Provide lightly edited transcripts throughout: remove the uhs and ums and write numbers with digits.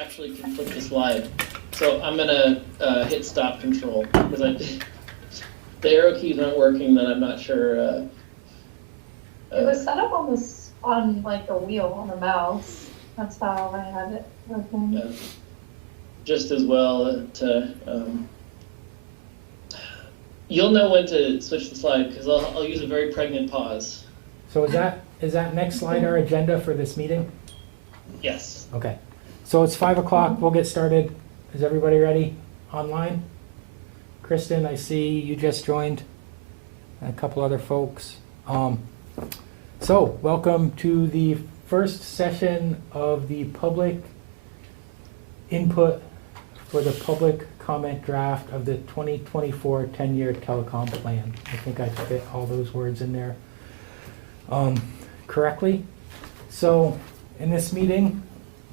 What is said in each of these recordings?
actually can flip the slide. So I'm gonna hit stop control because the arrow keys aren't working. Then I'm not sure. It was set up on like the wheel on the mouse. That's how I had it working. Just as well to. You'll know when to switch the slide because I'll use a very pregnant pause. So is that next slide our agenda for this meeting? Yes. Okay. So it's 5 o'clock. We'll get started. Is everybody ready online? Kristen, I see you just joined. And a couple other folks. So welcome to the first session of the public input for the public comment draft of the 2024 10-year telecom plan. I think I fit all those words in there correctly. So in this meeting,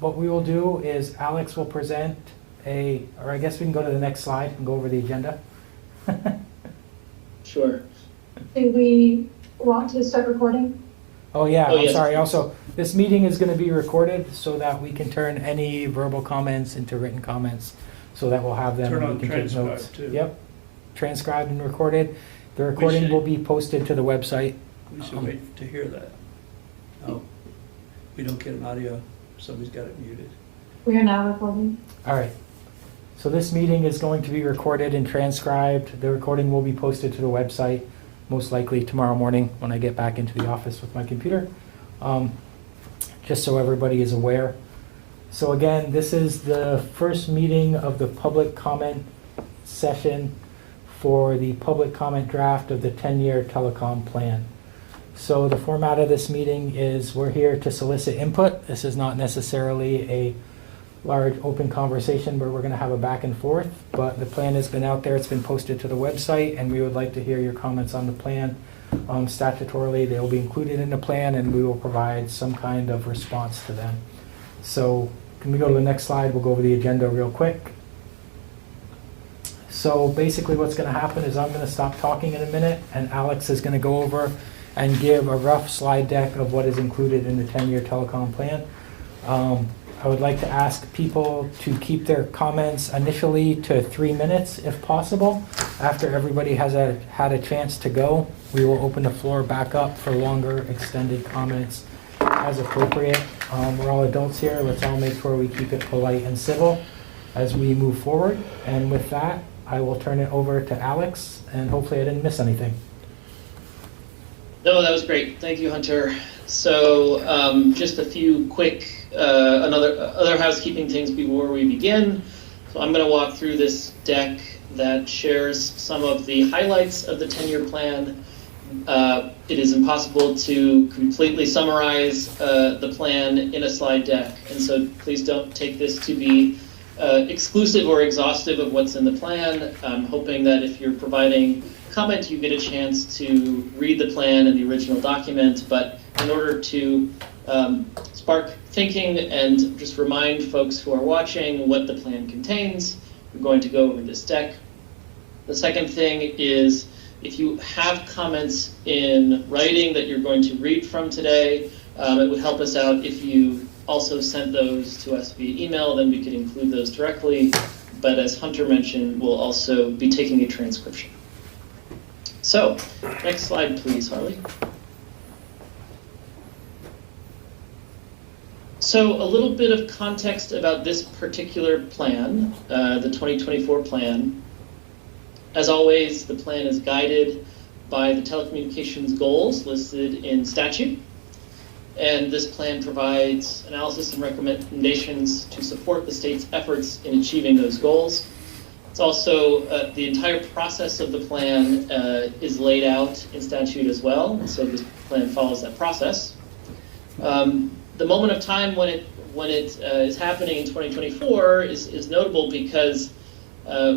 what we will do is Alex will present or I guess we can go to the next slide and go over the agenda. Sure. Do we want to start recording? Oh yeah, I'm yes. sorry. Also, this meeting is going to be recorded so that we can turn any verbal comments into written comments, so that we'll have them Turn and on we can take transcribe, notes. too. Yep, transcribed and recorded. The recording should- will be posted to the website. We should wait to hear that. Oh, we don't get an audio, somebody's got it muted. We are now recording. All right. So this meeting is going to be recorded and transcribed. The recording will be posted to the website, most likely tomorrow morning when I get back into the office with my computer, just so everybody is aware. So again, this is the first meeting of the public comment session for the public comment draft of the 10-year telecom plan. So the format of this meeting is we're here to solicit input. This is not necessarily a large open conversation where we're going to have a back and forth, but the plan has been out there, it's been posted to the website, and we would like to hear your comments on the plan. Statutorily, they will be included in the plan, and we will provide some kind of response to them. So can we go to the next slide? We'll go over the agenda real quick. So basically what's going to happen is I'm going to stop talking in a minute, and Alex is going to go over and give a rough slide deck of what is included in the 10-year telecom plan. I would like to ask people to keep their comments initially to 3 minutes if possible. After everybody has had a chance to go, we will open the floor back up for longer extended comments as appropriate. We're all adults here. Let's all make sure we keep it polite and civil as we move forward. And with that, I will turn it over to Alex, and hopefully I didn't miss anything. No, that was great. Thank you, Hunter. So just a few quick other housekeeping things before we begin. So I'm going to walk through this deck that shares some of the highlights of the 10-year plan. It is impossible to completely summarize the plan in a slide deck, and so please don't take this to be exclusive or exhaustive of what's in the plan. I'm hoping that if you're providing comment, you get a chance to read the plan and the original document, but in order to spark thinking and just remind folks who are watching what the plan contains, we're going to go over this deck. The second thing is, if you have comments in writing that you're going to read from today, it would help us out if you also sent those to us via email, then we could include those directly. But as Hunter mentioned, we'll also be taking a transcription. So, next slide, please, Harley. So a little bit of context about this particular plan, the 2024 plan. As always, the plan is guided by the telecommunications goals listed in statute. And this plan provides analysis and recommendations to support the state's efforts in achieving those goals. It's also, the entire process of the plan is laid out in statute as well, so this plan follows that process. The moment of time when it is happening in 2024 is notable because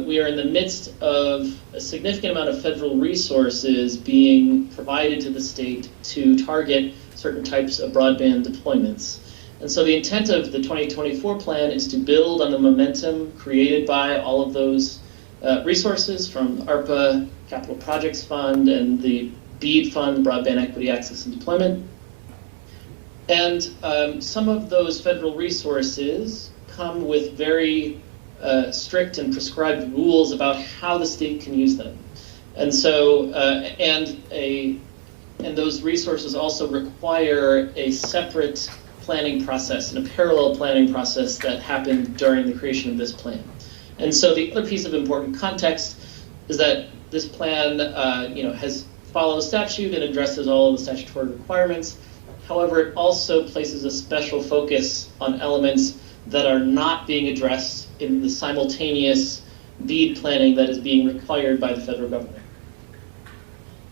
we are in the midst of a significant amount of federal resources being provided to the state to target certain types of broadband deployments. And so the intent of the 2024 plan is to build on the momentum created by all of those resources from ARPA, Capital Projects Fund, and the BEAD Fund, Broadband Equity Access and Deployment. And some of those federal resources come with very strict and prescribed rules about how the state can use them. And so, and those resources also require a separate planning process and a parallel planning process that happened during the creation of this plan. And so the other piece of important context is that this plan follows statute and addresses all of the statutory requirements. However, it also places a special focus on elements that are not being addressed in the simultaneous BEAD planning that is being required by the federal government.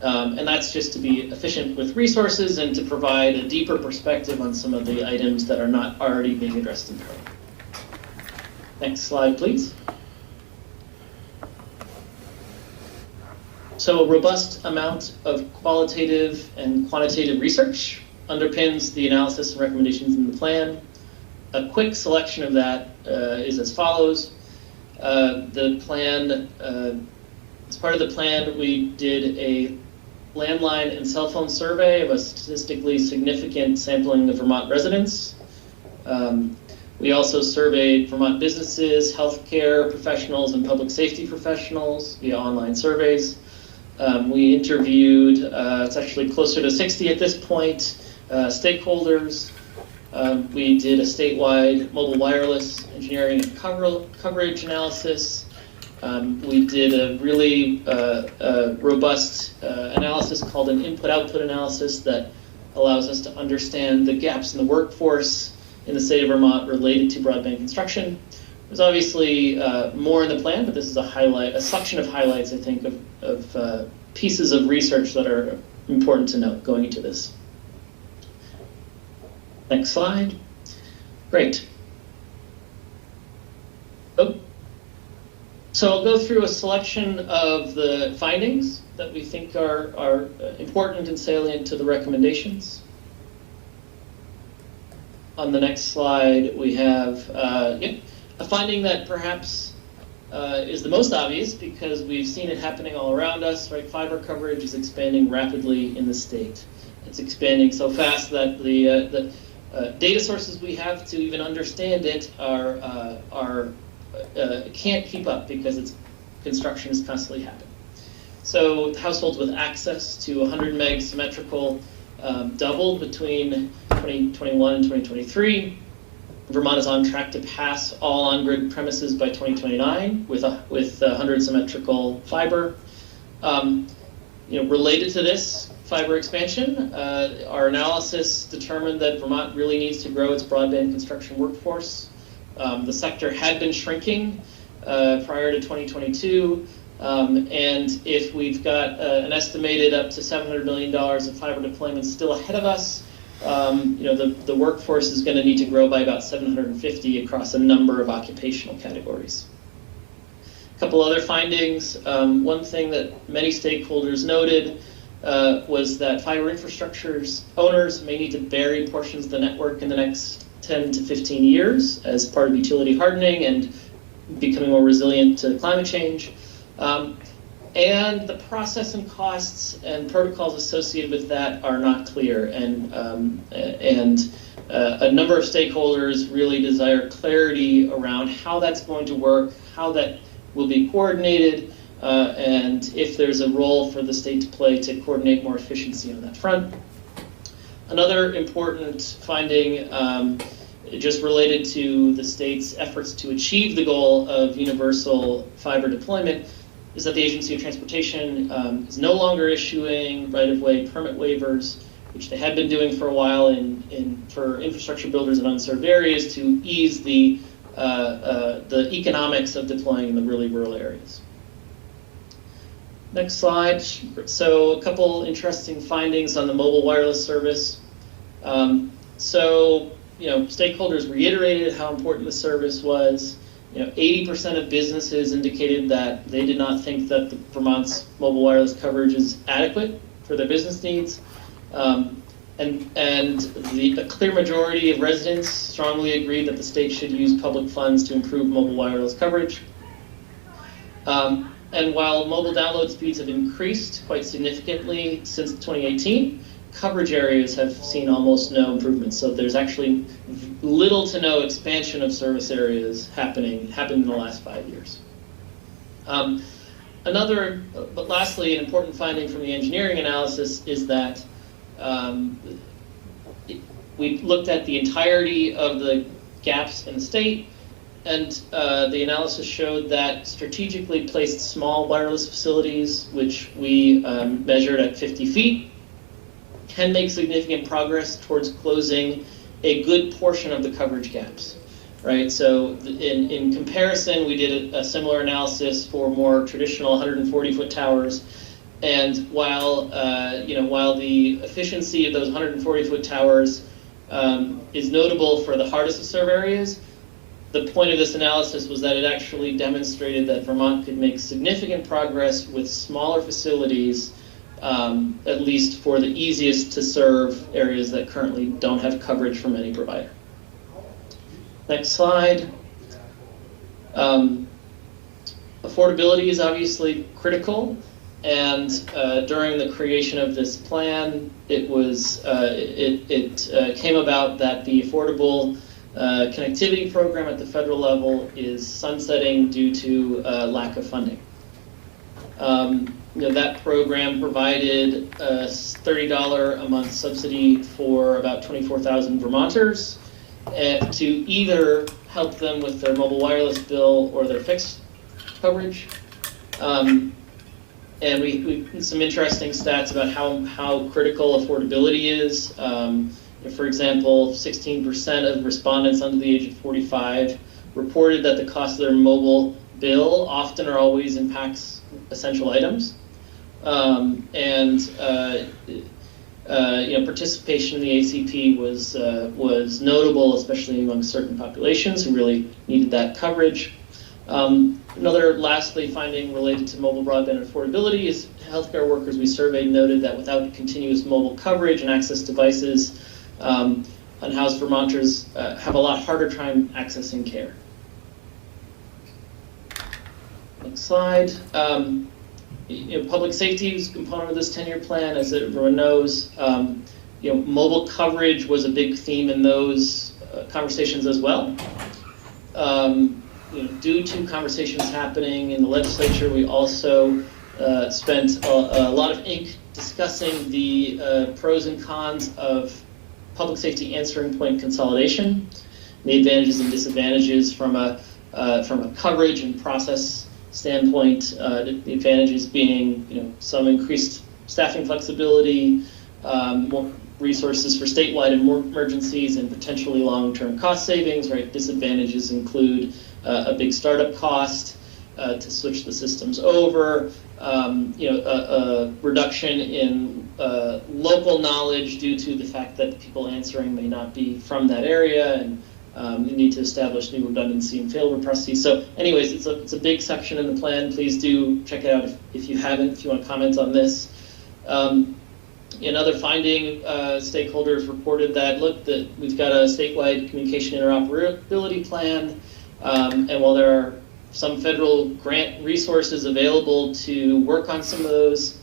And that's just to be efficient with resources and to provide a deeper perspective on some of the items that are not already being addressed in parallel. Next slide, please. So a robust amount of qualitative and quantitative research underpins the analysis and recommendations in the plan. A quick selection of that is as follows. The plan, as part of the plan, we did a landline and cell phone survey of a statistically significant sampling of Vermont residents. We also surveyed Vermont businesses, healthcare professionals, and public safety professionals via online surveys. We interviewed, it's actually closer to 60 at this point, stakeholders. We did a statewide mobile wireless engineering and coverage analysis. We did a really robust analysis called an input-output analysis that allows us to understand the gaps in the workforce in the state of Vermont related to broadband construction. There's obviously more in the plan, but this is a section of highlights, I think, of pieces of research that are important to note going into this. Next slide. Great. Oh. So I'll go through a selection of the findings that we think are important and salient to the recommendations. On the next slide, we have a finding that perhaps is the most obvious because we've seen it happening all around us, right? Fiber coverage is expanding rapidly in the state. It's expanding so fast that the data sources we have to even understand it can't keep up because construction is constantly happening. So households with access to 100 meg symmetrical doubled between 2021 and 2023. Vermont is on track to pass all on-grid premises by 2029 with 100 symmetrical fiber. Related to this fiber expansion, our analysis determined that Vermont really needs to grow its broadband construction workforce. The sector had been shrinking prior to 2022, and if we've got an estimated up to $700 million of fiber deployment still ahead of us, the workforce is going to need to grow by about 750 across a number of occupational categories. A couple other findings. One thing that many stakeholders noted was that fiber infrastructure's owners may need to bury portions of the network in the next 10 to 15 years as part of utility hardening and becoming more resilient to climate change. And the process and costs and protocols associated with that are not clear. And a number of stakeholders really desire clarity around how that's going to work, how that will be coordinated, and if there's a role for the state to play to coordinate more efficiency on that front. Another important finding just related to the state's efforts to achieve the goal of universal fiber deployment is that the Agency of Transportation is no longer issuing right-of-way permit waivers, which they had been doing for a while for infrastructure builders in unserved areas to ease the economics of deploying in the really rural areas. Next slide. So a couple interesting findings on the mobile wireless service. Stakeholders reiterated how important the service was. 80% of businesses indicated that they did not think that Vermont's mobile wireless coverage is adequate for their business needs. And a clear majority of residents strongly agreed that the state should use public funds to improve mobile wireless coverage. And while mobile download speeds have increased quite significantly since 2018, coverage areas have seen almost no improvement. So there's actually little to no expansion of service areas happened in the last 5 years. But lastly, an important finding from the engineering analysis is that we looked at the entirety of the gaps in the state, and the analysis showed that strategically placed small wireless facilities, which we measured at 50 feet, can make significant progress towards closing a good portion of the coverage gaps, right? So in comparison, we did a similar analysis for more traditional 140-foot towers, and while the efficiency of those 140-foot towers is notable for the hardest to serve areas, the point of this analysis was that it actually demonstrated that Vermont could make significant progress with smaller facilities, at least for the easiest to serve areas that currently don't have coverage from any provider. Next slide. Affordability is obviously critical, and during the creation of this plan, it came about that the Affordable Connectivity Program at the federal level is sunsetting due to lack of funding. That program provided a $30 a month subsidy for about 24,000 Vermonters to either help them with their mobile wireless bill or their fixed coverage. And we some interesting stats about how critical affordability is. For example, 16% of respondents under the age of 45 reported that the cost of their mobile bill often or always impacts essential items. Participation in the ACP was notable, especially among certain populations who really needed that coverage. Another lastly finding related to mobile broadband affordability is healthcare workers we surveyed noted that without continuous mobile coverage and access devices, unhoused Vermonters have a lot harder time accessing care. Next slide. Public safety is a component of this 10-year plan, as everyone knows. Mobile coverage was a big theme in those conversations as well. Due to conversations happening in the legislature, we also spent a lot of ink discussing the pros and cons of public safety answering point consolidation, the advantages and disadvantages from a coverage and process standpoint. The advantages being, some increased staffing flexibility, more resources for statewide emergencies, and potentially long-term cost savings. Right? Disadvantages include a big startup cost to switch the systems over, a reduction in local knowledge due to the fact that the people answering may not be from that area, and you need to establish new redundancy and failover processes. So anyways, it's a big section in the plan. Please do check it out if you haven't, if you want to comment on this. Another finding, stakeholders reported that, that we've got a statewide communication interoperability plan, and while there are some federal grant resources available to work on some of those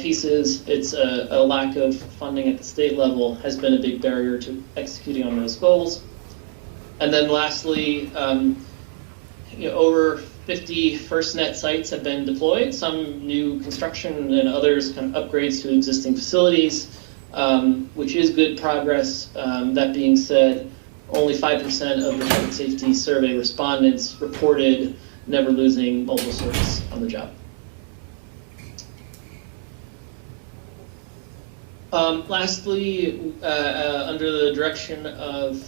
pieces, it's a lack of funding at the state level has been a big barrier to executing on those goals. And then lastly, over 50 FirstNet sites have been deployed, some new construction and others kind of upgrades to existing facilities, which is good progress. That being said, only 5% of the public safety survey respondents reported never losing mobile service on the job. Lastly, under the direction of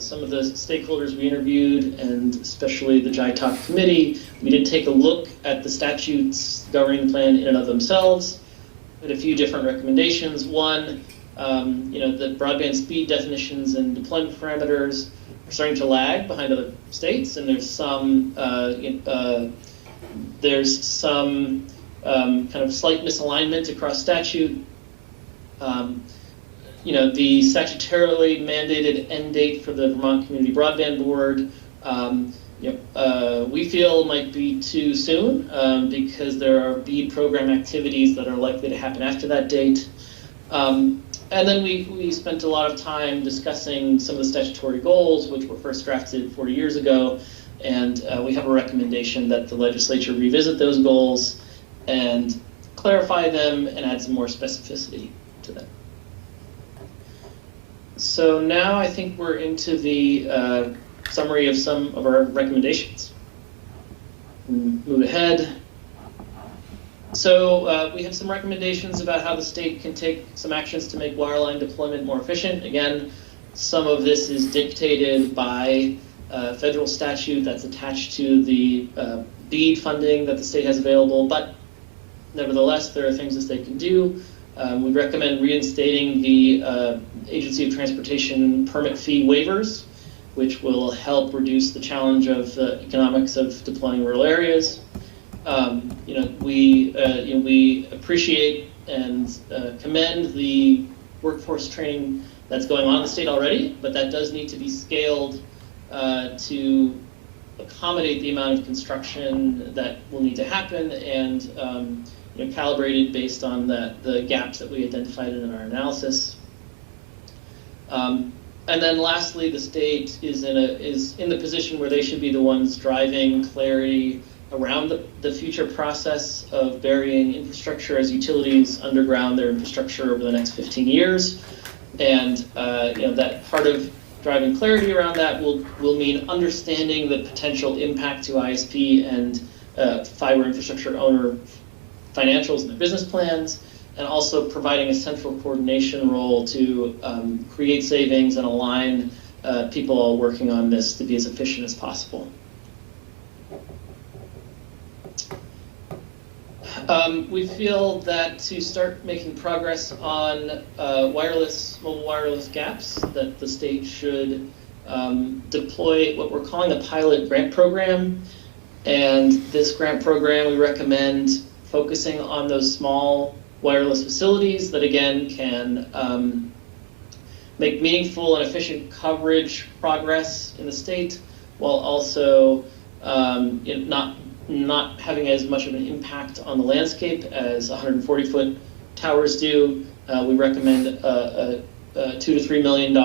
some of the stakeholders we interviewed, and especially the JITOC committee, we did take a look at the statutes governing the plan in and of themselves. We had a few different recommendations. One, the broadband speed definitions and deployment parameters are starting to lag behind other states, and there's some kind of slight misalignment across statute. The statutorily mandated end date for the Vermont Community Broadband Board, we feel might be too soon because there are BEAD program activities that are likely to happen after that date. And then we spent a lot of time discussing some of the statutory goals, which were first drafted 40 years ago, and we have a recommendation that the legislature revisit those goals and clarify them and add some more specificity to them. So now I think we're into the summary of some of our recommendations. Move ahead. So we have some recommendations about how the state can take some actions to make wireline deployment more efficient. Again, some of this is dictated by federal statute that's attached to the BEAD funding that the state has available, but nevertheless, there are things the state can do. We recommend reinstating the Agency of Transportation permit fee waivers, which will help reduce the challenge of the economics of deploying rural areas. We appreciate and commend the workforce training that's going on in the state already, but that does need to be scaled to accommodate the amount of construction that will need to happen and calibrated based on the gaps that we identified in our analysis. And then lastly, the state is in the position where they should be the ones driving clarity around the future process of burying infrastructure as utilities underground their infrastructure over the next 15 years. And that part of driving clarity around that will mean understanding the potential impact to ISP and fiber infrastructure owner financials and their business plans, and also providing a central coordination role to create savings and align people all working on this to be as efficient as possible. We feel that to start making progress on mobile wireless gaps, that the state should deploy what we're calling a pilot grant program. And this grant program, we recommend focusing on those small wireless facilities that, again, can make meaningful and efficient coverage progress in the state, while also not having as much of an impact on the landscape as 140-foot towers do. We recommend a $2 to $3 million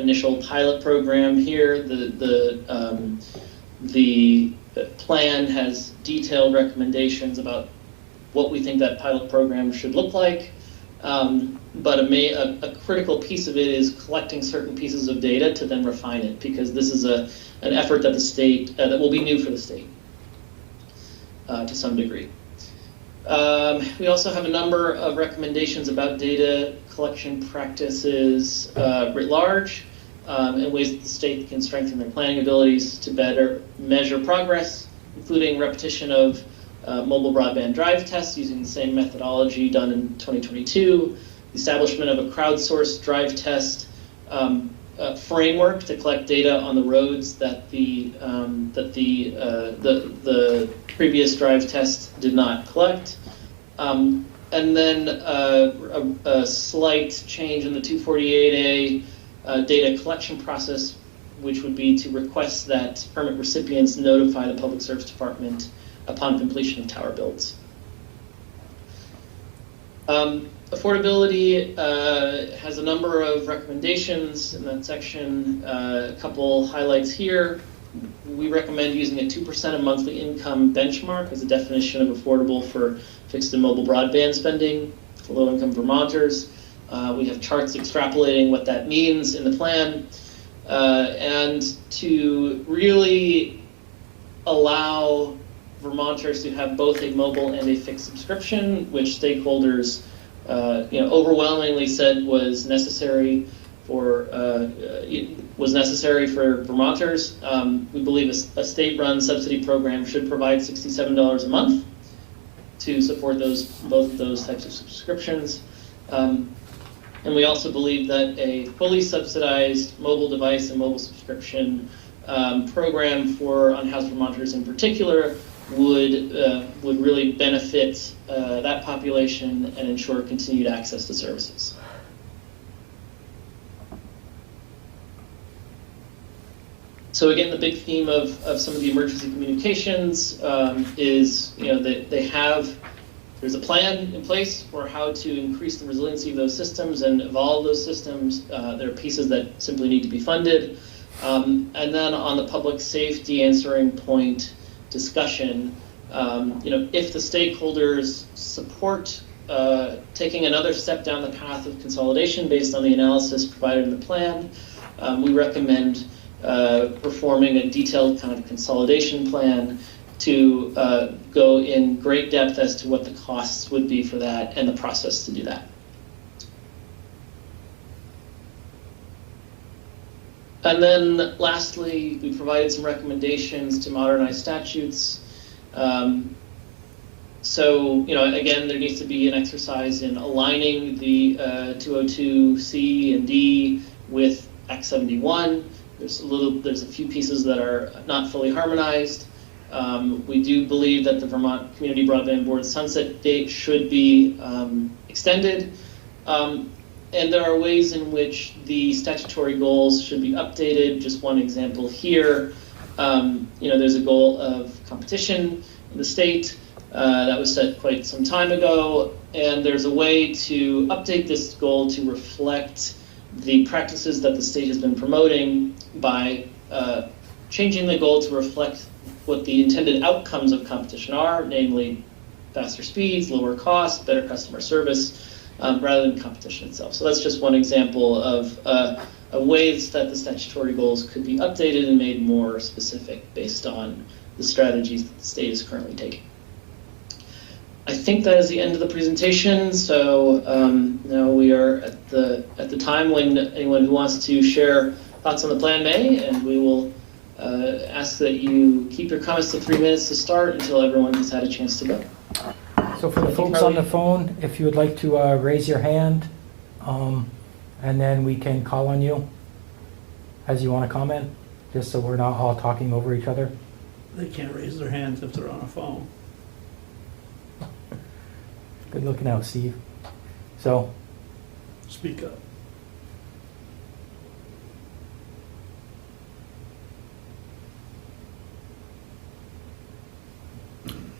initial pilot program here. The plan has detailed recommendations about what we think that pilot program should look like. But a critical piece of it is collecting certain pieces of data to then refine it, because this is an effort that the state, that will be new for the state to some degree. We also have a number of recommendations about data collection practices writ large, and ways that the state can strengthen their planning abilities to better measure progress, including repetition of mobile broadband drive tests using the same methodology done in 2022, the establishment of a crowdsourced drive test framework to collect data on the roads that the previous drive test did not collect, and then a slight change in the 248A data collection process, which would be to request that permit recipients notify the Public Service Department upon completion of tower builds. Affordability has a number of recommendations in that section. A couple highlights here. We recommend using a 2% of monthly income benchmark as a definition of affordable for fixed and mobile broadband spending for low-income Vermonters. We have charts extrapolating what that means in the plan. And to really allow Vermonters to have both a mobile and a fixed subscription, which stakeholders overwhelmingly said was necessary for Vermonters. We believe a state-run subsidy program should provide $67 a month to support both of those types of subscriptions. And we also believe that a fully subsidized mobile device and mobile subscription program for unhoused Vermonters in particular would really benefit that population and ensure continued access to services. So again, the big theme of some of the emergency communications is that they have there's a plan in place for how to increase the resiliency of those systems and evolve those systems. There are pieces that simply need to be funded. And then on the public safety answering point discussion, if the stakeholders support taking another step down the path of consolidation based on the analysis provided in the plan, we recommend performing a detailed kind of consolidation plan to go in great depth as to what the costs would be for that and the process to do that. And then lastly, we provided some recommendations to modernize statutes. So, again, there needs to be an exercise in aligning the 202C and D with Act 71. There's a few pieces that are not fully harmonized. We do believe that the Vermont Community Broadband Board sunset date should be extended. And there are ways in which the statutory goals should be updated. Just one example here, there's a goal of competition in the state that was set quite some time ago, and there's a way to update this goal to reflect the practices that the state has been promoting by changing the goal to reflect what the intended outcomes of competition are, namely faster speeds, lower cost, better customer service, rather than competition itself. So that's just one example of ways that the statutory goals could be updated and made more specific based on the strategies that the state is currently taking. I think that is the end of the presentation. So now we are at the time when anyone who wants to share thoughts on the plan may, and we will ask that you keep your comments to 3 minutes to start until everyone has had a chance to go. So for the folks on the phone, if you would like to raise your hand, and then we can call on you as you want to comment, just so we're not all talking over each other. They can't raise their hands if they're on a phone. Good looking out, Steve. So, Speak up.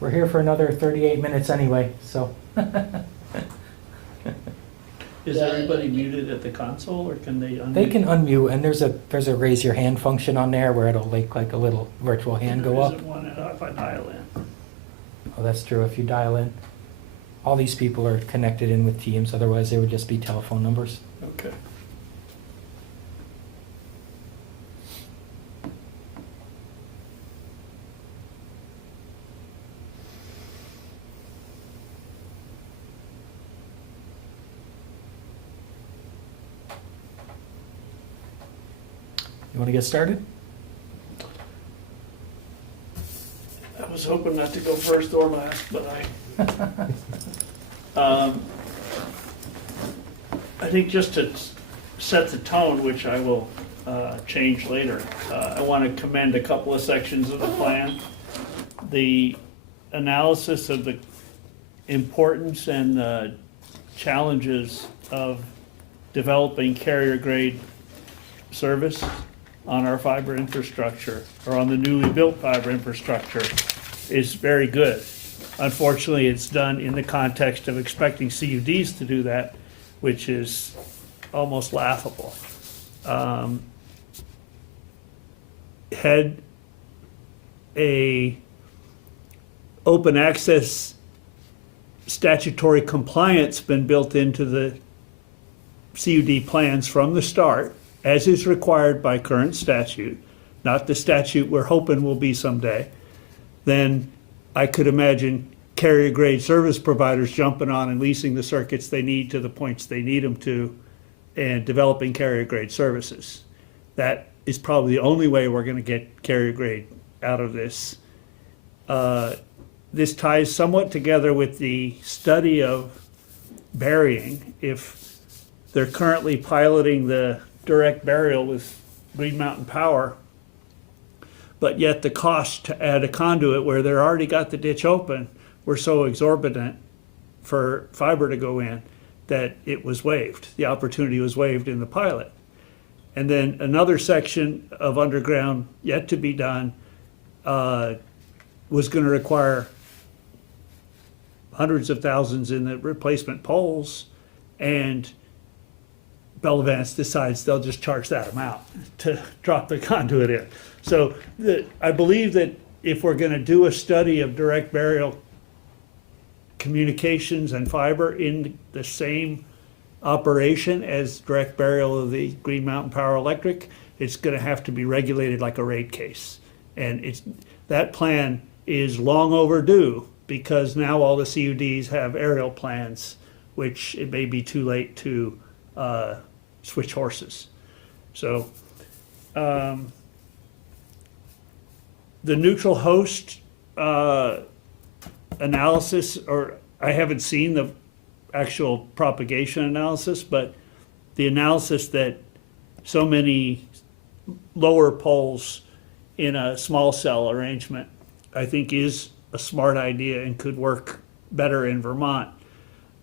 we're here for another 38 minutes anyway, so. Is everybody muted at the console, or can they unmute? They can unmute, and there's a raise your hand function on there where it'll like a little virtual hand go up. There isn't one if I dial in. Oh, that's true, if you dial in. All these people are connected in with Teams, otherwise they would just be telephone numbers. Okay. You want to get started? I was hoping not to go first or last, but I think just to set the tone, which I will change later, I want to commend a couple of sections of the plan. The analysis of the importance and challenges of developing carrier-grade service on our fiber infrastructure, or on the newly built fiber infrastructure, is very good. Unfortunately, it's done in the context of expecting CUDs to do that, which is almost laughable. Had a open access statutory compliance been built into the CUD plans from the start, as is required by current statute, not the statute we're hoping will be someday, then I could imagine carrier-grade service providers jumping on and leasing the circuits they need to the points they need them to, and developing carrier-grade services. That is probably the only way we're going to get carrier-grade out of this. This ties somewhat together with the study of burying. If they're currently piloting the direct burial with Green Mountain Power, but yet the cost to add a conduit where they're already got the ditch open were so exorbitant for fiber to go in that it was waived. The opportunity was waived in the pilot. And then another section of underground yet to be done was going to require hundreds of thousands in the replacement poles, and Bell Advance decides they'll just charge that amount to drop the conduit in. So I believe that if we're gonna do a study of direct burial communications and fiber in the same operation as direct burial of the Green Mountain Power Electric, it's gonna have to be regulated like a rate case. And that plan is long overdue, because now all the CUDs have aerial plans, which it may be too late to switch horses. So the neutral host analysis, or I haven't seen the actual propagation analysis, but the analysis that so many lower poles in a small cell arrangement, I think, is a smart idea and could work better in Vermont.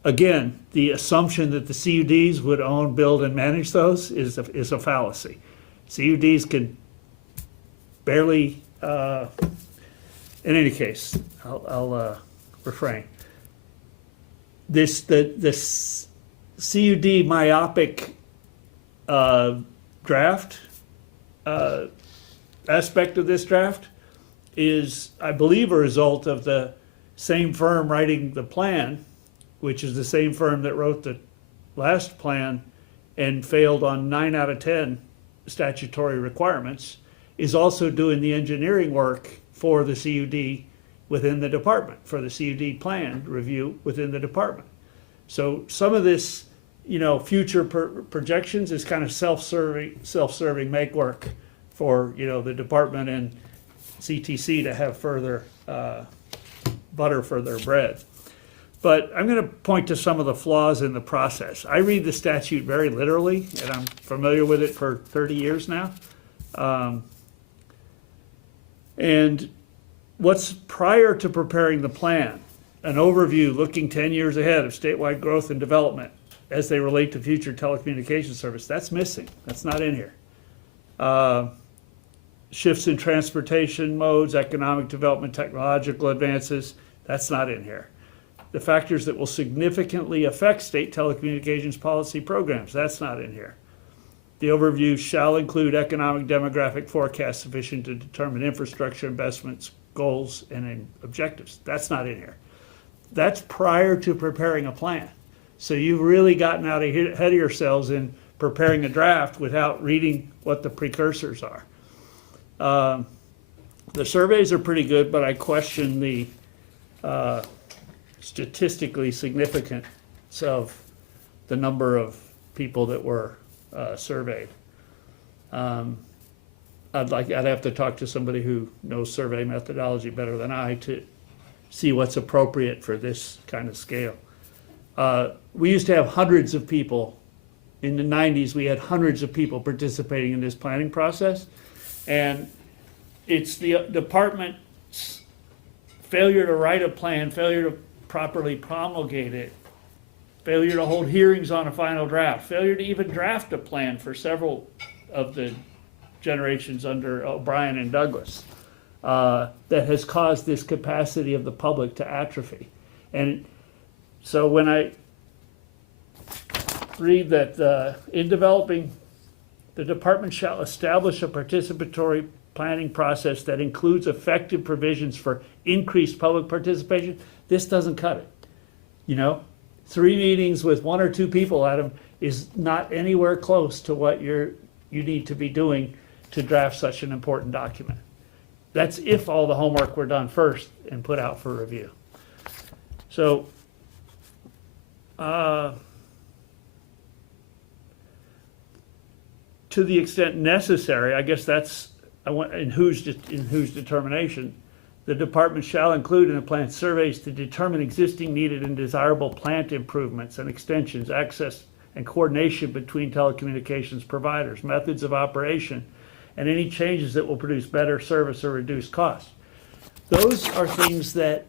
Again, the assumption that the CUDs would own, build, and manage those is a fallacy. CUDs can barely, in any case, I'll refrain. This CUD myopic draft aspect of this draft is, I believe, a result of the same firm writing the plan, which is the same firm that wrote the last plan and failed on 9 out of 10 statutory requirements, is also doing the engineering work for the CUD within the department, for the CUD plan review within the department. So some of this, future projections is kind of self-serving make work for, the department and CTC to have further butter for their bread. But I'm going to point to some of the flaws in the process. I read the statute very literally, and I'm familiar with it for 30 years now. And what's prior to preparing the plan? An overview looking 10 years ahead of statewide growth and development as they relate to future telecommunications service. That's missing. That's not in here. Shifts in transportation modes, economic development, technological advances. That's not in here. The factors that will significantly affect state telecommunications policy programs. That's not in here. The overview shall include economic demographic forecasts sufficient to determine infrastructure investments, goals, and objectives. That's not in here. That's prior to preparing a plan. So you've really gotten out ahead of yourselves in preparing a draft without reading what the precursors are. The surveys are pretty good, but I question the statistically significance of the number of people that were surveyed. I'd have to talk to somebody who knows survey methodology better than I to see what's appropriate for this kind of scale. We used to have hundreds of people. In the 90s, we had hundreds of people participating in this planning process. And it's the department's failure to write a plan, failure to properly promulgate it, failure to hold hearings on a final draft, failure to even draft a plan for several of the generations under O'Brien and Douglas, that has caused this capacity of the public to atrophy. And so when I read that in developing, the department shall establish a participatory planning process that includes effective provisions for increased public participation, this doesn't cut it. 3 meetings with 1 or 2 people at them is not anywhere close to what you need to be doing to draft such an important document. That's if all the homework were done first and put out for review. So, to the extent necessary, I guess that's in whose determination, the department shall include in the plan surveys to determine existing, needed, and desirable plant improvements and extensions, access and coordination between telecommunications providers, methods of operation, and any changes that will produce better service or reduce costs. Those are things that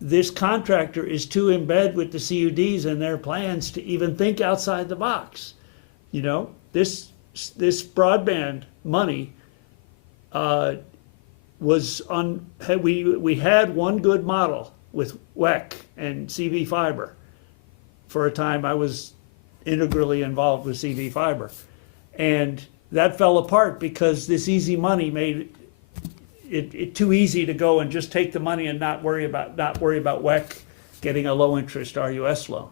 this contractor is too in bed with the CUDs and their plans to even think outside the box. This broadband money was on. We had one good model with WEC and CV fiber. For a time, I was integrally involved with CV fiber. And that fell apart because this easy money made it too easy to go and just take the money and not worry about WEC getting a low interest RUS loan.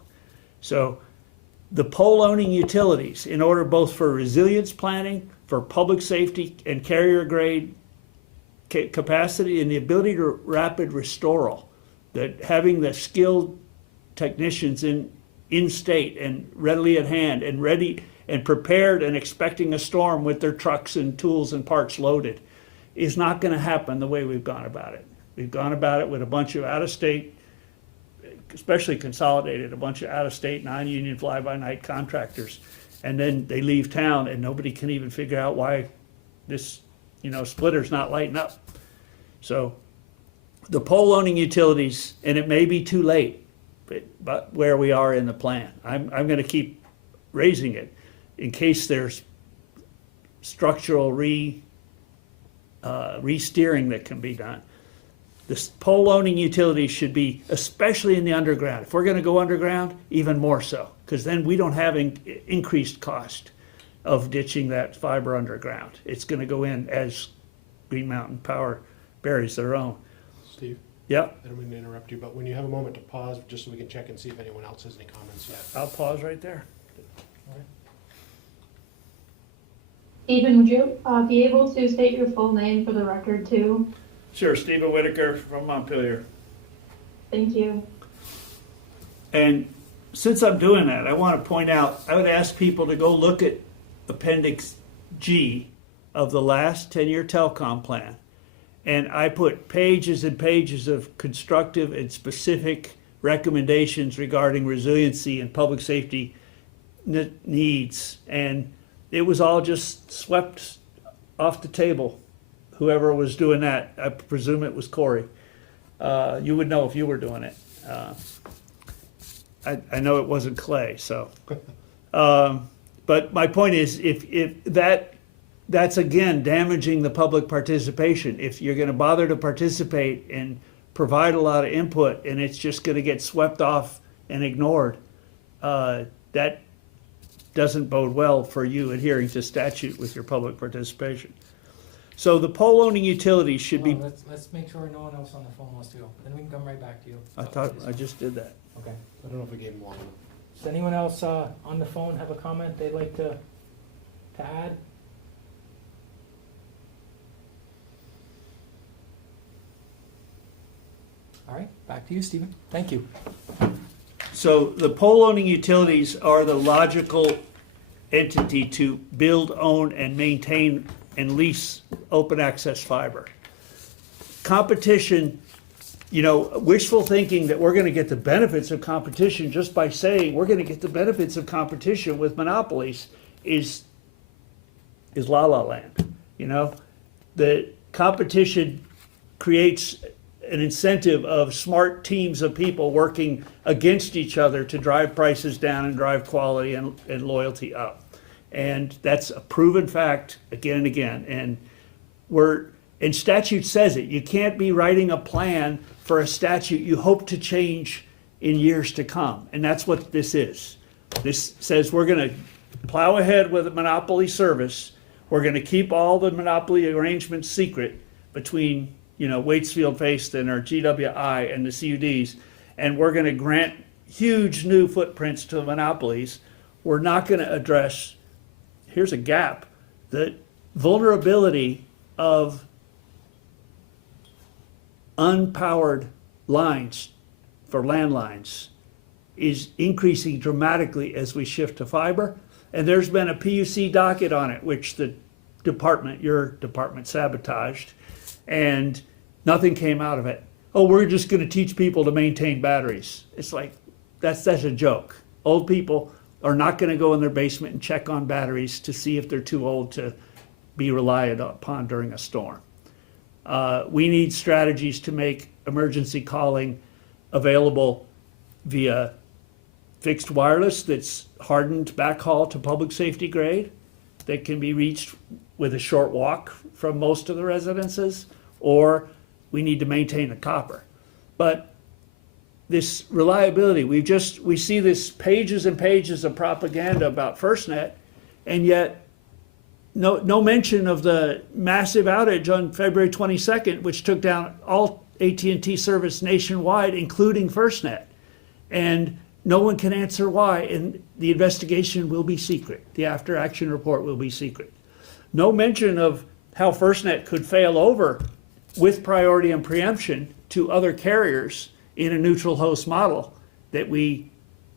So the pole owning utilities, in order both for resilience planning, for public safety and carrier grade capacity, and the ability to rapid restoral, that having the skilled technicians in state and readily at hand and ready and prepared and expecting a storm with their trucks and tools and parts loaded is not going to happen the way we've gone about it. We've gone about it with a bunch of out-of-state, especially consolidated, a bunch of out-of-state non-union fly-by-night contractors, and then they leave town and nobody can even figure out why this, splitter's not lighting up. So the pole owning utilities, and it may be too late, but where we are in the plan, I'm going to keep raising it in case there's structural re-steering that can be done. The pole owning utilities should be, especially in the underground. If we're going to go underground, even more so, because then we don't have increased cost of ditching that fiber underground. It's going to go in as Green Mountain Power buries their own. Steve, Yeah, I don't mean to interrupt you, but when you have a moment to pause, just so we can check and see if anyone else has any comments yet. I'll pause right there. Stephen, would you be able to state your full name for the record too? Sure, Stephen Whitaker from Montpelier. Thank you. And since I'm doing that, I want to point out, I would ask people to go look at Appendix G of the last 10-year telecom plan. And I put pages and pages of constructive and specific recommendations regarding resiliency and public safety needs. And it was all just swept off the table. Whoever was doing that, I presume it was Corey. You would know if you were doing it. I know it wasn't Clay, so. But my point is, if that's again damaging the public participation. If you're going to bother to participate and provide a lot of input and it's just going to get swept off and ignored, that doesn't bode well for you adhering to statute with your public participation. So the pole owning utilities should be. Let's make sure no one else on the phone wants to go. Then we can come right back to you. I thought I just did that. Okay. I don't know if we gave him long enough. Does anyone else on the phone have a comment they'd like to add? All right, back to you, Stephen. Thank you. So the pole owning utilities are the logical entity to build, own, and maintain and lease open access fiber. Competition, wishful thinking that we're going to get the benefits of competition just by saying we're going to get the benefits of competition with monopolies is la la land. The competition creates an incentive of smart teams of people working against each other to drive prices down and drive quality and loyalty up. And that's a proven fact again and again. And statute says it. You can't be writing a plan for a statute you hope to change in years to come. And that's what this is. This says we're going to plow ahead with a monopoly service. We're going to keep all the monopoly arrangements secret between Waitsfield Faiston or GWI and the CUDs, and we're going to grant huge new footprints to the monopolies. We're not going to address, here's a gap, the vulnerability of unpowered lines for landlines is increasing dramatically as we shift to fiber. And there's been a PUC docket on it, which your department sabotaged, and nothing came out of it. Oh, we're just going to teach people to maintain batteries. It's like, that's a joke. Old people are not going to go in their basement and check on batteries to see if they're too old to be relied upon during a storm. We need strategies to make emergency calling available via fixed wireless that's hardened backhaul to public safety grade, that can be reached with a short walk from most of the residences, or we need to maintain the copper. But this reliability. We see this pages and pages of propaganda about FirstNet, and yet no mention of the massive outage on February 22nd, which took down all AT&T service nationwide, including FirstNet. And no one can answer why, and the investigation will be secret. The after action report will be secret. No mention of how FirstNet could fail over with priority and preemption to other carriers in a neutral host model that we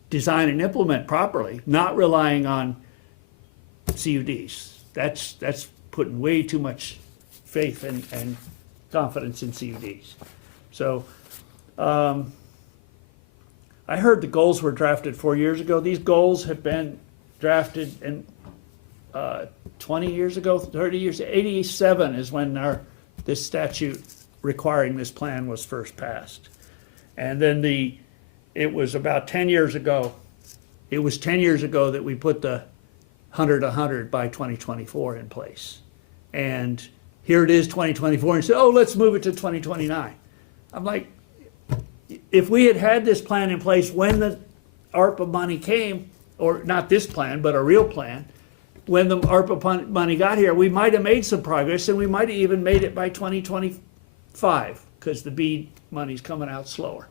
design and implement properly, not relying on CUDs. That's putting way too much faith and confidence in CUDs. So I heard the goals were drafted 4 years ago. These goals have been drafted in 20 years ago, 30 years. 87 is when this statute requiring this plan was first passed. And then it was about 10 years ago. It was 10 years ago that we put the 100 by 2024 in place. And here it is 2024 and said, oh, let's move it to 2029. I'm like, if we had had this plan in place when the ARPA money came, or not this plan, but a real plan, when the ARPA money got here, we might have made some progress, and we might have even made it by 2025, because the BEAD money's coming out slower,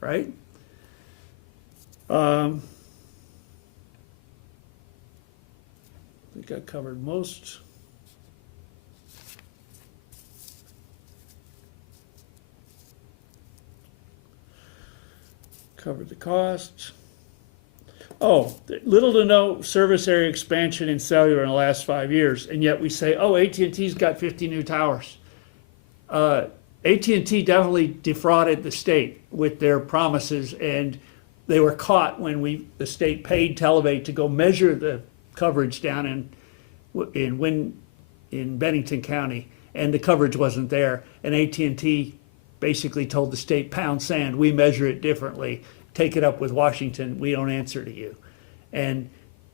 right? I think I covered most. Covered the costs. Oh, little to no service area expansion in cellular in the last 5 years, and yet we say, oh, AT&T's got 50 new towers. AT&T definitely defrauded the state with their promises, and they were caught when the state paid Televate to go measure the coverage down in Bennington County, and the coverage wasn't there, and AT&T basically told the state, pound sand, we measure it differently, take it up with Washington, we don't answer to you. And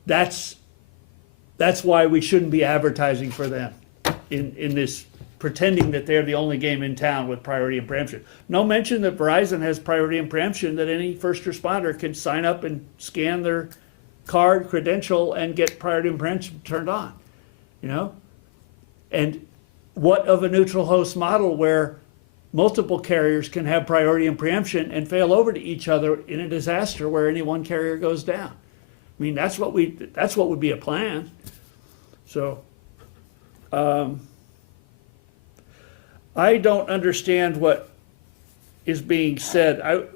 that's why we shouldn't be advertising for them in this, pretending that they're the only game in town with priority and preemption. No mention that Verizon has priority and preemption, that any first responder can sign up and scan their card, credential, and get priority and preemption turned on, you know? And what of a neutral host model where multiple carriers can have priority and preemption and fail over to each other in a disaster where any one carrier goes down? I mean, that's what would be a plan. So, I don't understand what is being said.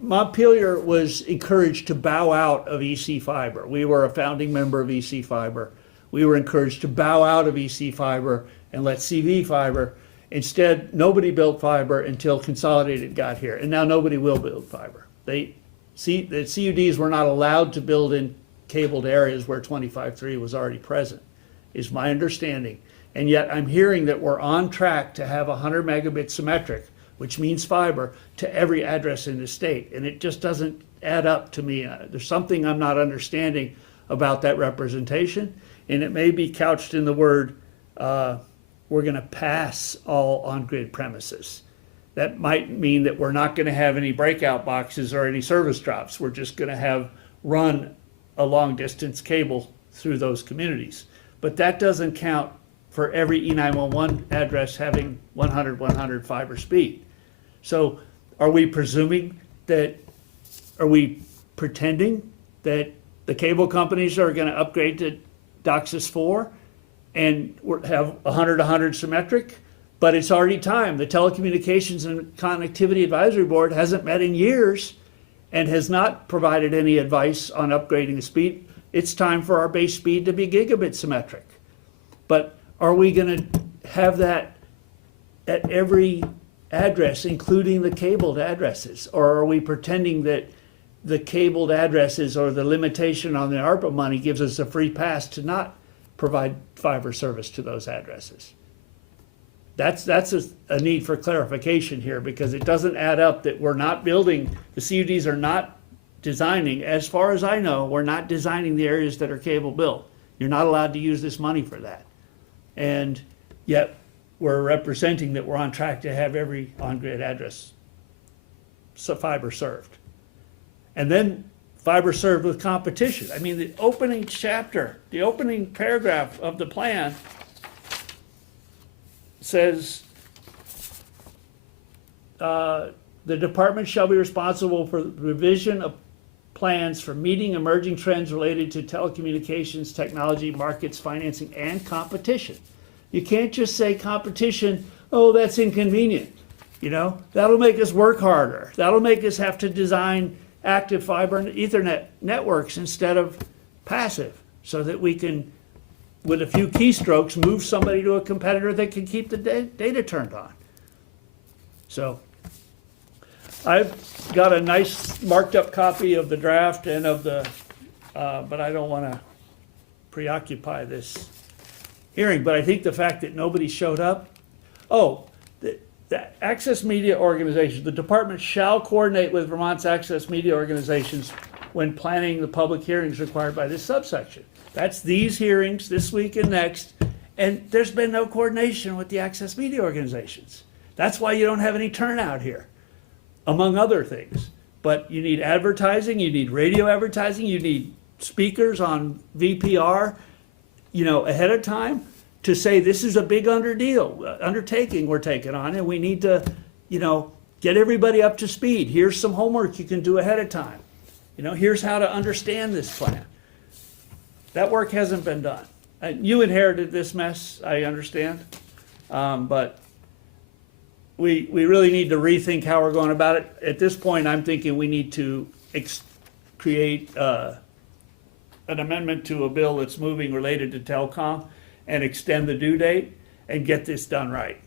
Montpelier was encouraged to bow out of EC Fiber. We were a founding member of EC Fiber. We were encouraged to bow out of EC Fiber and let CV Fiber. Instead, nobody built fiber until Consolidated got here, and now nobody will build fiber. The CUDs were not allowed to build in cabled areas where 25.3 was already present, is my understanding. And yet I'm hearing that we're on track to have 100 megabit symmetric, which means fiber, to every address in the state. And it just doesn't add up to me. There's something I'm not understanding about that representation, and it may be couched in the word, we're going to pass all on-grid premises. That might mean that we're not going to have any breakout boxes or any service drops. We're just going to run a long-distance cable through those communities. But that doesn't count for every E911 address having 100 fiber speed. So are we pretending that the cable companies are going to upgrade to DOCSIS 4 and have 100 symmetric? But it's already time. The Telecommunications and Connectivity Advisory Board hasn't met in years and has not provided any advice on upgrading the speed. It's time for our base speed to be gigabit symmetric. But are we going to have that at every address, including the cabled addresses? Or are we pretending that the cabled addresses or the limitation on the ARPA money gives us a free pass to not provide fiber service to those addresses? That's a need for clarification here, because it doesn't add up that we're not building, the CUDs are not designing, as far as I know, we're not designing the areas that are cable built. You're not allowed to use this money for that. And yet we're representing that we're on track to have every on-grid address fiber served. And then fiber served with competition. I mean, the opening chapter, the opening paragraph of the plan says, the department shall be responsible for the revision of plans for meeting emerging trends related to telecommunications, technology, markets, financing, and competition. You can't just say competition, oh, that's inconvenient. You know, that'll make us work harder. That'll make us have to design active fiber and Ethernet networks instead of passive, so that we can, with a few keystrokes, move somebody to a competitor that can keep the data turned on. So I've got a nice marked up copy of the draft and of the, but I don't want to preoccupy this hearing. But I think the fact that nobody showed up, the access media organization, the department shall coordinate with Vermont's access media organizations when planning the public hearings required by this subsection. That's these hearings this week and next, and there's been no coordination with the access media organizations. That's why you don't have any turnout here, among other things. But you need advertising, you need radio advertising, you need speakers on VPR, you know, ahead of time, to say this is a big undertaking we're taking on, and we need to, you know, get everybody up to speed. Here's some homework you can do ahead of time. You know, here's how to understand this plan. That work hasn't been done. You inherited this mess, I understand, but we really need to rethink how we're going about it. At this point, I'm thinking we need to create an amendment to a bill that's moving related to telecom and extend the due date and get this done right.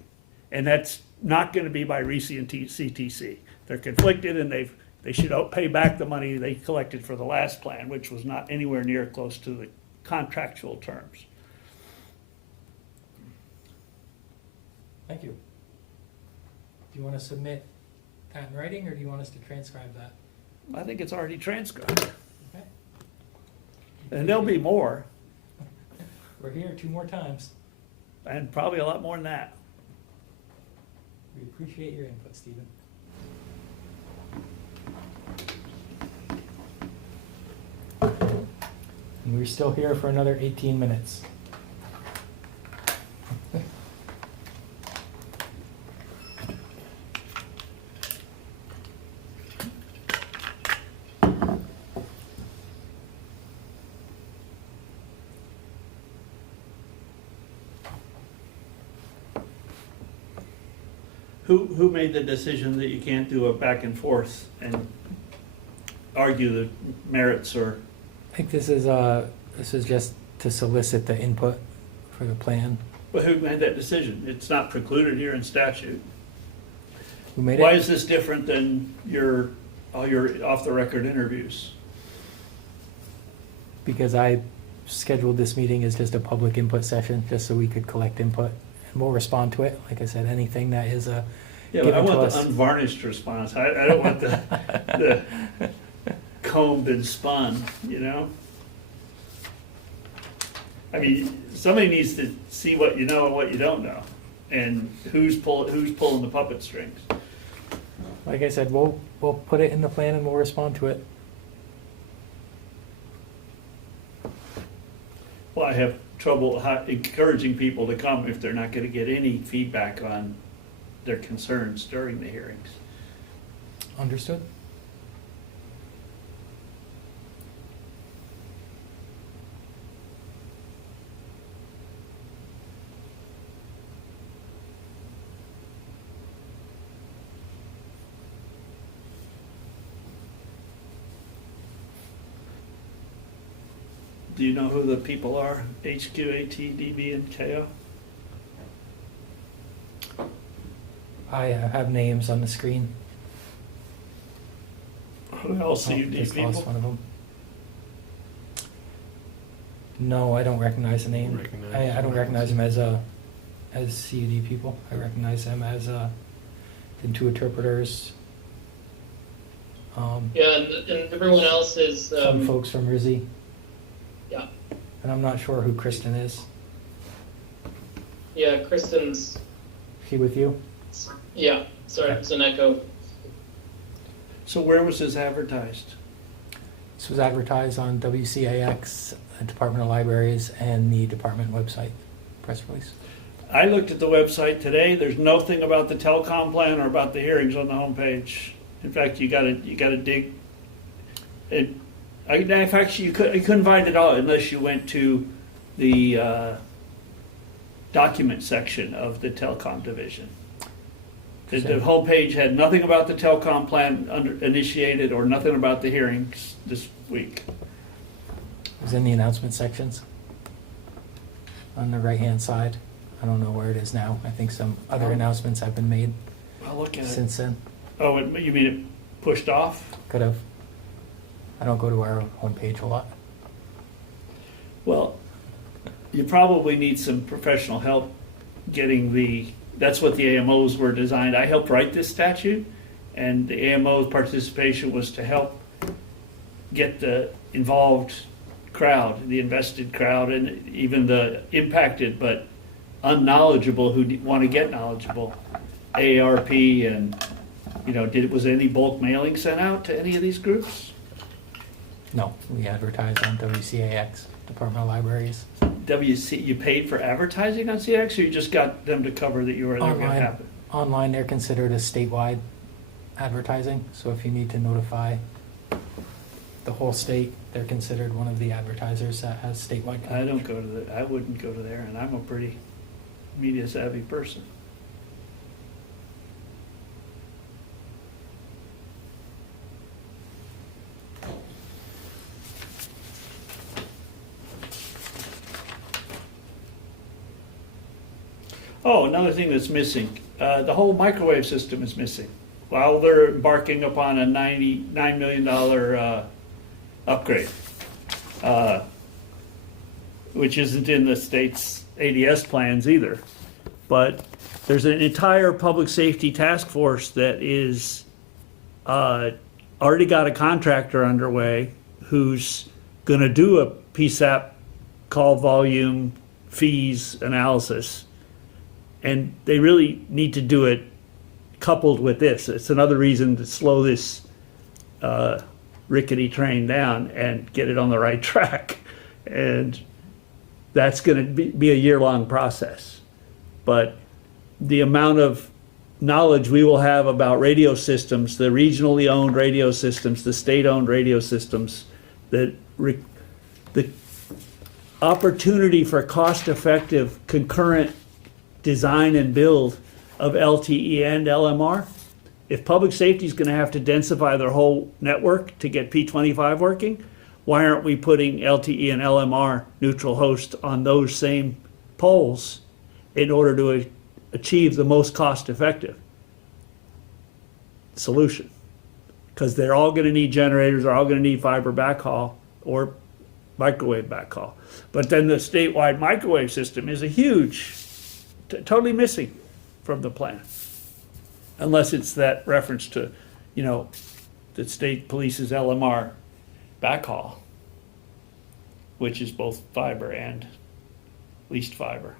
And that's not going to be by RISI and CTC. They're conflicted, and they should pay back the money they collected for the last plan, which was not anywhere near close to the contractual terms. Thank you. Do you want to submit that in writing, or do you want us to transcribe that? I think it's already transcribed. Okay. And there'll be more, We're here 2 more times. and probably a lot more than that. We appreciate your input, Stephen. And we're still here for another 18 minutes. Who made the decision that you can't do a back and forth and argue the merits, or? I think this is just to solicit the input for the plan. But who made that decision? It's not precluded here in statute. Who made Why it? is this different than all your off-the-record interviews? Because I scheduled this meeting as just a public input session, just so we could collect input. And we'll respond to it. Like I said, anything that is Yeah, but I given to want us. the unvarnished response. I don't want the combed and spun, you know? I mean, somebody needs to see what you know and what you don't know, and who's pulling the puppet strings. Like I said, we'll put it in the plan and we'll respond to it. Well, I have trouble encouraging people to come if they're not going to get any feedback on their concerns during the hearings. Understood? Do you know who the people are? HQ, AT, DB, and KO? I have names on the screen. LCUD Just lost people? one of them. No, I don't recognize the name. Recognize. I don't recognize them as CUD people. I recognize them as Intuit interpreters. Yeah, and everyone else is, Some folks from RISI. yeah, And I'm not sure who Kristen is. yeah, Kristen's, Is she with you? yeah, sorry, it's an echo. So where was this advertised? This was advertised on WCAX, the Department of Libraries, and the department website, press release. I looked at the website today. There's nothing about the telecom plan or about the hearings on the homepage. In fact, you gotta dig. In fact, you couldn't find it all unless you went to the document section of the telecom division. The homepage had nothing about the telecom plan initiated or nothing about the hearings this week. It was in the announcement sections on the right-hand side. I don't know where it is now. I think some other announcements have been made I'll look at since then. Oh, you mean it pushed off? Could have. I don't go to our homepage a lot. Well, you probably need some professional help getting that's what the AMOs were designed. I helped write this statute, and the AMO's participation was to help get the involved crowd, the invested crowd, and even the impacted but unknowledgeable who want to get knowledgeable, AARP, and was any bulk mailing sent out to any of these groups? No, we advertise on WCAX, Department of Libraries. You paid for advertising on CX, or you just got them to cover that you were there going to happen? Online, they're considered as statewide advertising, so if you need to notify the whole state, they're considered one of the advertisers that has statewide coverage. I wouldn't go to there, and I'm a pretty media savvy person. Oh, another thing that's missing, the whole microwave system is missing. While they're embarking upon a $99 million upgrade, which isn't in the state's ADS plans either. But there's an entire public safety task force that is already got a contractor underway who's gonna do a PSAP call volume fees analysis. And they really need to do it coupled with this. It's another reason to slow this rickety train down and get it on the right track. And that's going to be a year-long process. But the amount of knowledge we will have about radio systems, the regionally owned radio systems, the state-owned radio systems, the opportunity for cost-effective concurrent design and build of LTE and LMR. If public safety is going to have to densify their whole network to get P25 working, why aren't we putting LTE and LMR neutral host on those same poles in order to achieve the most cost-effective solution? Because they're all going to need generators, they're all going to need fiber backhaul or microwave backhaul. But then the statewide microwave system is a huge, totally missing from the plan. Unless it's that reference to, the state police's LMR backhaul, which is both fiber and leased fiber.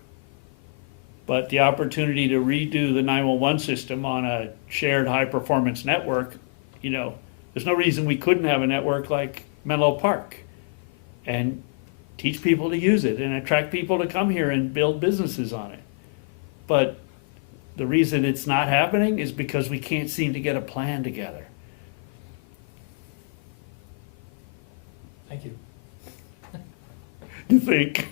But the opportunity to redo the 911 system on a shared high-performance network, there's no reason we couldn't have a network like Menlo Park and teach people to use it and attract people to come here and build businesses on it. But the reason it's not happening is because we can't seem to get a plan together. Thank you. You think?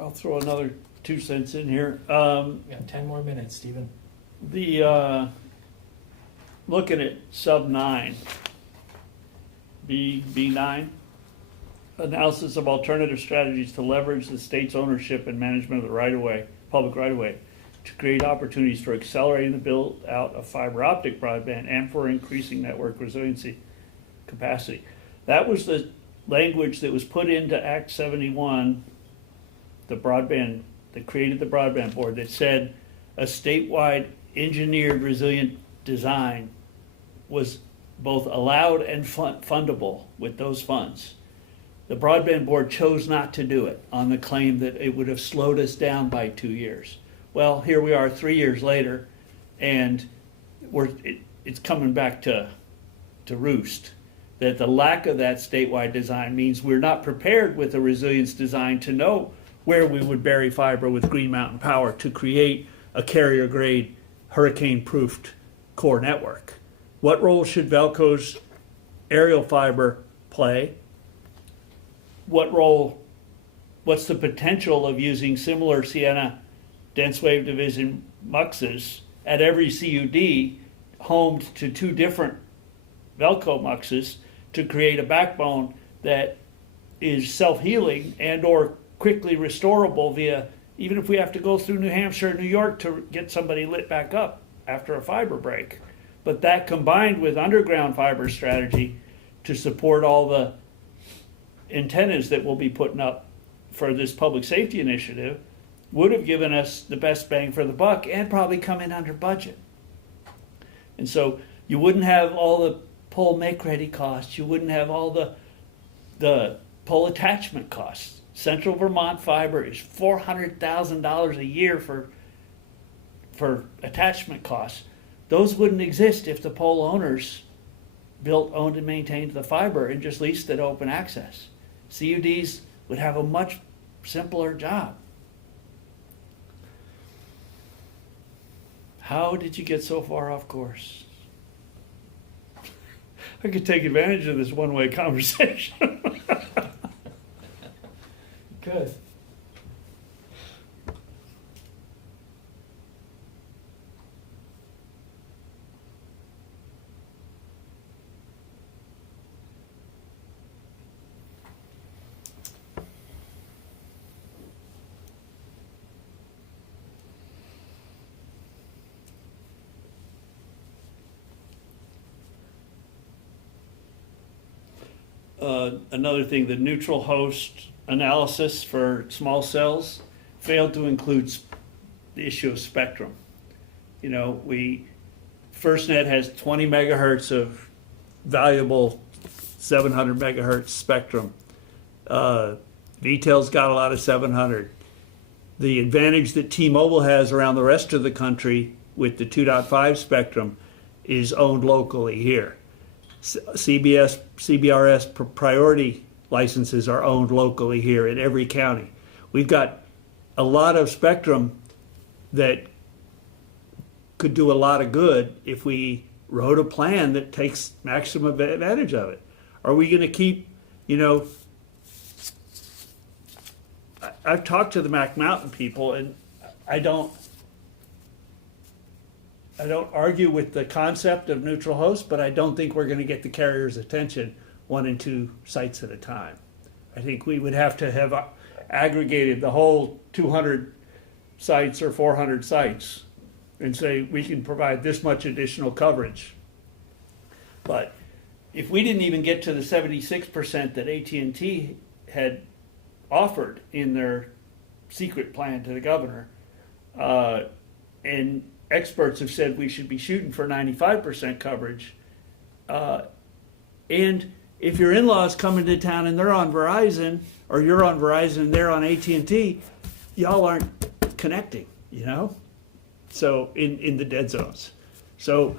I'll throw another 2 cents in here. We got 10 more minutes, Stephen. Looking at sub 9, B9, analysis of alternative strategies to leverage the state's ownership and management of the right-of-way, public right-of-way, to create opportunities for accelerating the build out of fiber optic broadband and for increasing network resiliency capacity. That was the language that was put into Act 71, the broadband, that created the broadband board, that said a statewide engineered resilient design was both allowed and fundable with those funds. The broadband board chose not to do it on the claim that it would have slowed us down by 2 years. Well, here we are 3 years later, and it's coming back to roost. That the lack of that statewide design means we're not prepared with a resilience design to know where we would bury fiber with Green Mountain Power to create a carrier-grade, hurricane-proofed core network. What role should Velco's aerial fiber play? What's the potential of using similar Sienna dense wave division muxes at every CUD homed to 2 different Velco muxes to create a backbone that is self-healing and or quickly restorable via, even if we have to go through New Hampshire and New York to get somebody lit back up after a fiber break. But that combined with underground fiber strategy to support all the antennas that we'll be putting up for this public safety initiative would have given us the best bang for the buck and probably come in under budget. And so you wouldn't have all the pole make ready costs, you wouldn't have all the pole attachment costs. Central Vermont Fiber is $400,000 a year for attachment costs. Those wouldn't exist if the pole owners built, owned, and maintained the fiber and just leased it open access. CUDs would have a much simpler job. How did you get so far off course? I could take advantage of this one-way conversation. Good. Another thing, the neutral host analysis for small cells failed to include the issue of spectrum. You know, FirstNet has 20 megahertz of valuable 700 megahertz spectrum. VTel's got a lot of 700. The advantage that T-Mobile has around the rest of the country with the 2.5 spectrum is owned locally here. CBRS priority licenses are owned locally here in every county. We've got a lot of spectrum that could do a lot of good if we wrote a plan that takes maximum advantage of it. Are we going to keep, I've talked to the Mac Mountain people, and I don't argue with the concept of neutral host, but I don't think we're going to get the carrier's attention 1 and 2 sites at a time. I think we would have to have aggregated the whole 200 sites or 400 sites and say we can provide this much additional coverage. But if we didn't even get to the 76% that AT&T had offered in their secret plan to the governor, and experts have said we should be shooting for 95% coverage. And if your in-laws come into town and they're on Verizon, or you're on Verizon and they're on AT&T, y'all aren't connecting, So in the dead zones. So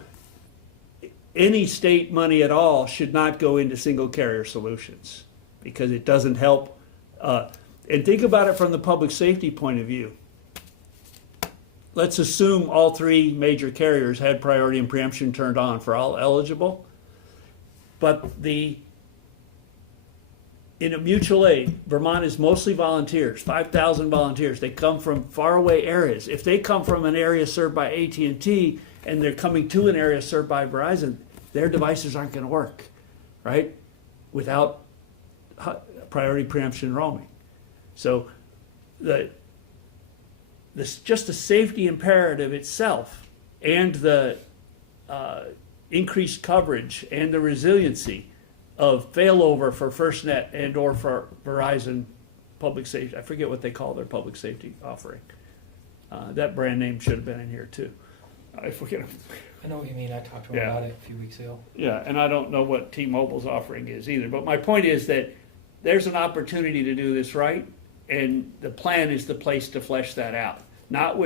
any state money at all should not go into single carrier solutions because it doesn't help. And think about it from the public safety point of view. Let's assume all 3 major carriers had priority and preemption turned on for all eligible, but the in a mutual aid, Vermont is mostly volunteers, 5,000 volunteers. They come from faraway areas. If they come from an area served by AT&T and they're coming to an area served by Verizon, their devices aren't going to work, right? Without priority preemption roaming. So just the safety imperative itself and the increased coverage and the resiliency of failover for FirstNet and or for Verizon public safety. I forget what they call their public safety offering. That brand name should have been in here too. I forget. I know what you mean. I talked to him Yeah. about it a few weeks ago. Yeah, and I don't know what T-Mobile's offering is either. But my point is that there's an opportunity to do this right, and the plan is the place to flesh that out. Not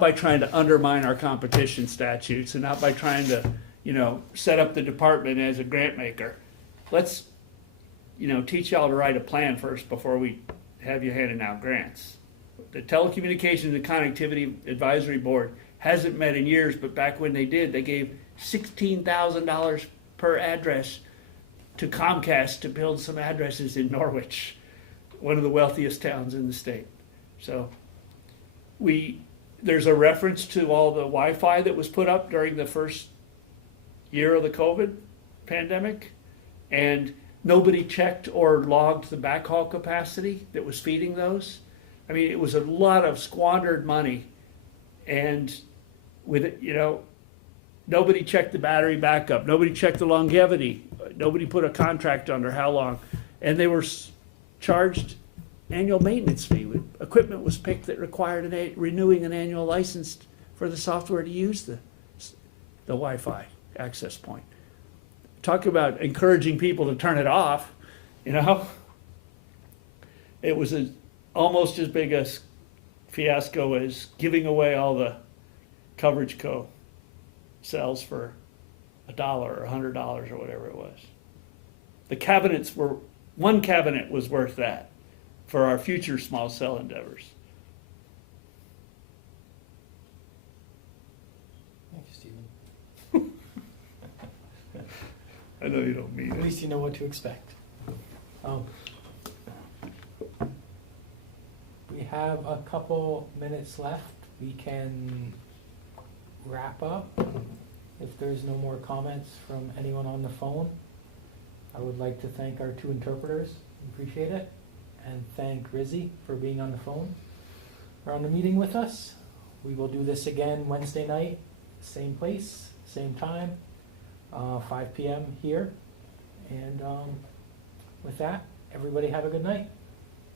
by trying to undermine our competition statutes, and not by trying to, set up the department as a grant maker. Let's, teach y'all to write a plan first before we have you handing out grants. The Telecommunications and Connectivity Advisory Board hasn't met in years, but back when they did, they gave $16,000 per address to Comcast to build some addresses in Norwich, one of the wealthiest towns in the state. So there's a reference to all the Wi-Fi that was put up during the first year of the COVID pandemic, and nobody checked or logged the backhaul capacity that was feeding those. I mean, it was a lot of squandered money, and with it, nobody checked the battery backup, nobody checked the longevity, nobody put a contract under how long, and they were charged annual maintenance fee. Equipment was picked that required renewing an annual license for the software to use the Wi-Fi access point. Talk about encouraging people to turn it off, It was almost as big a fiasco as giving away all the Coverage Co. cells for $1 or $100 or whatever it was. One cabinet was worth that for our future small cell endeavors. Thank you, Stephen. I know you don't mean At it. least you know what to expect. We have a couple minutes left. We can wrap up. If there's no more comments from anyone on the phone, I would like to thank our 2 interpreters. Appreciate it. And thank Rizzy for being on the phone or on the meeting with us. We will do this again Wednesday night, same place, same time, 5 p.m. here. And with that, everybody have a good night.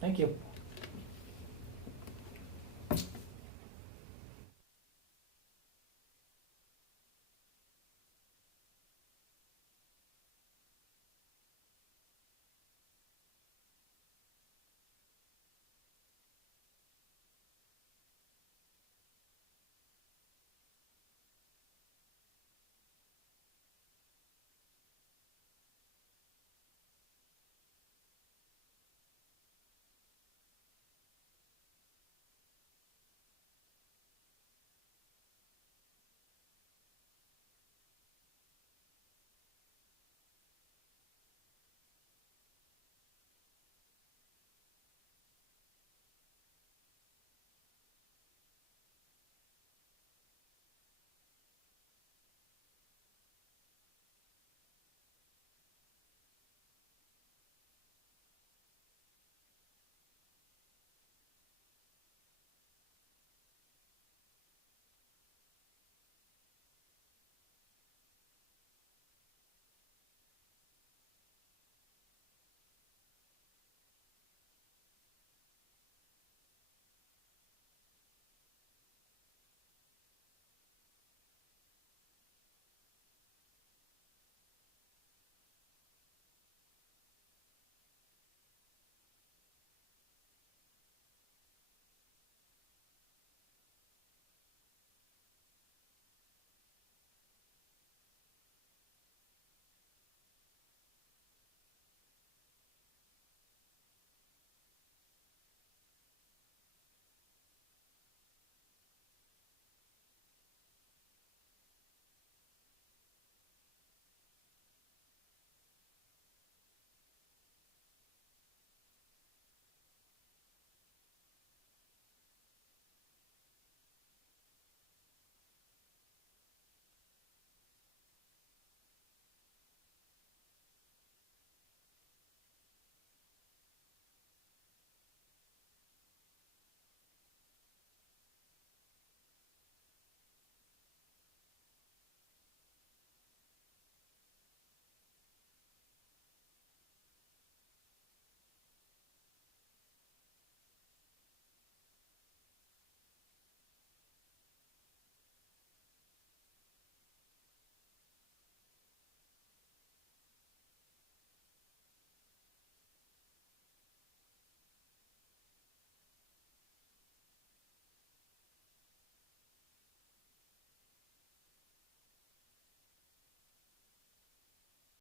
Thank you.